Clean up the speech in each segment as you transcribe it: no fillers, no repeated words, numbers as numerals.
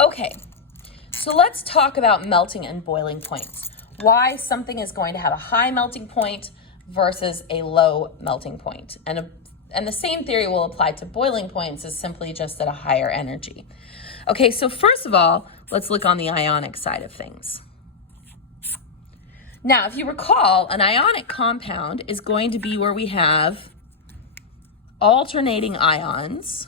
Okay, so let's talk about melting and boiling points. Why something is going to have a high melting point versus a low melting point. And the same theory will apply to boiling points, is simply just at a higher energy. Okay, so first of all, let's look on the ionic side of things. Now, if you recall, an ionic compound is going to be where we have alternating ions.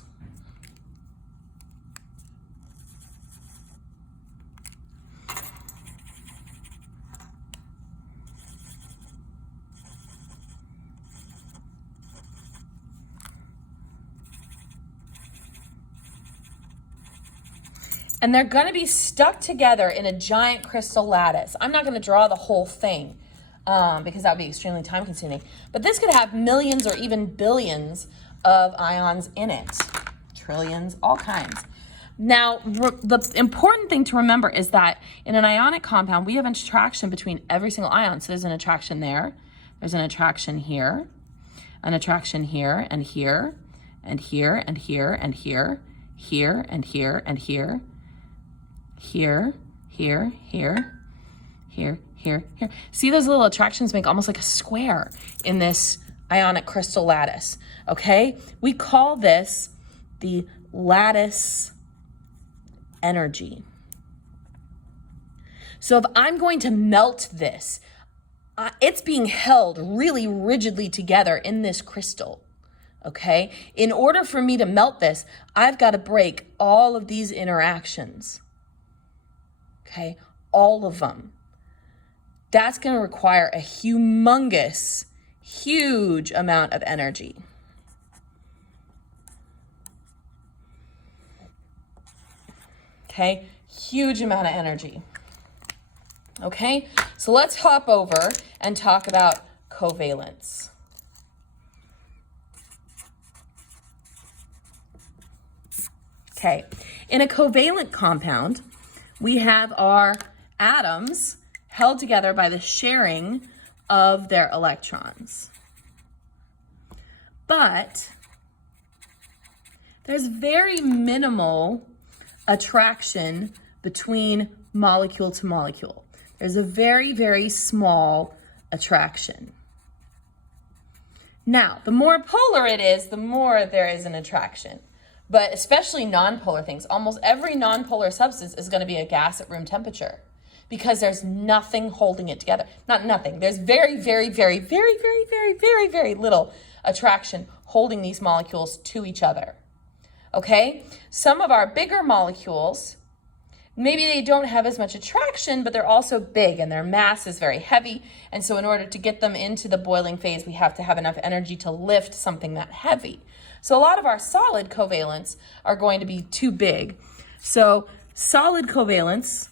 And they're going to be stuck together in a giant crystal lattice. I'm not going to draw the whole thing because that would be extremely time consuming. But this could have millions or even billions of ions in it. Trillions, all kinds. Now, the important thing to remember is that in an ionic compound, we have an attraction between every single ion. So there's an attraction there, there's an attraction here, an attraction here, and here, and here, and here, and here, here, and here, and here. Here, here, here, here, here, here. See, those little attractions make almost like a square in this ionic crystal lattice, okay? We call this the lattice energy. So if I'm going to melt this, it's being held really rigidly together in this crystal, okay? In order for me to melt this, I've got to break all of these interactions. Okay, all of them. That's going to require a humongous, huge amount of energy. Okay, huge amount of energy. Okay, so let's hop over and talk about covalence. Okay, in a covalent compound, we have our atoms held together by the sharing of their electrons. But there's very minimal attraction between molecule to molecule. There's a very, very small attraction. Now, the more polar it is, the more there is an attraction. But especially nonpolar things, almost every nonpolar substance is going to be a gas at room temperature because there's nothing holding it together. Not nothing. There's very, very, very, very, very, very, very, very little attraction holding these molecules to each other. Okay? Some of our bigger molecules, maybe they don't have as much attraction, but they're also big and their mass is very heavy. And so in order to get them into the boiling phase, we have to have enough energy to lift something that heavy. So a lot of our solid covalents are going to be too big. So solid covalents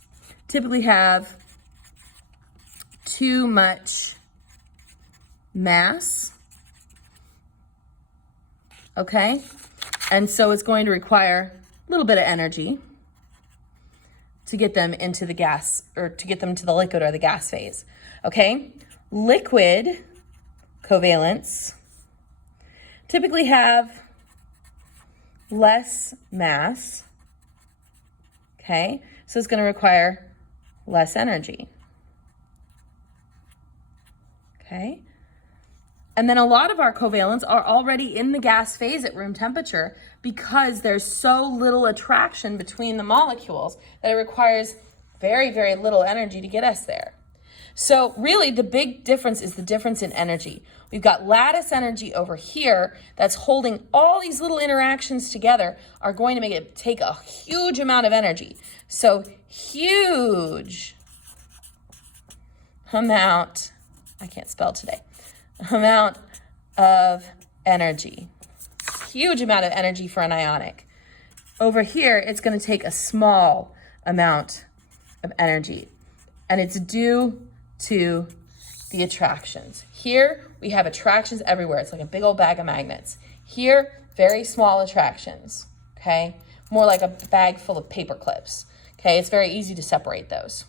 typically have too much mass, okay? And so it's going to require a little bit of energy to get them into the gas, or to get them to the liquid or the gas phase, okay? Liquid covalents typically have less mass, okay? So it's going to require less energy, okay? And then a lot of our covalents are already in the gas phase at room temperature because there's so little attraction between the molecules that it requires very, very little energy to get us there. So really the big difference is the difference in energy. We've got lattice energy over here that's holding all these little interactions together are going to make it take a huge amount of energy. So huge amount, I can't spell today, amount of energy. Huge amount of energy for an ionic. Over here, it's going to take a small amount of energy, and it's due to the attractions. Here, we have attractions everywhere. It's like a big old bag of magnets. Here, very small attractions, okay? More like a bag full of paper clips, okay? It's very easy to separate those.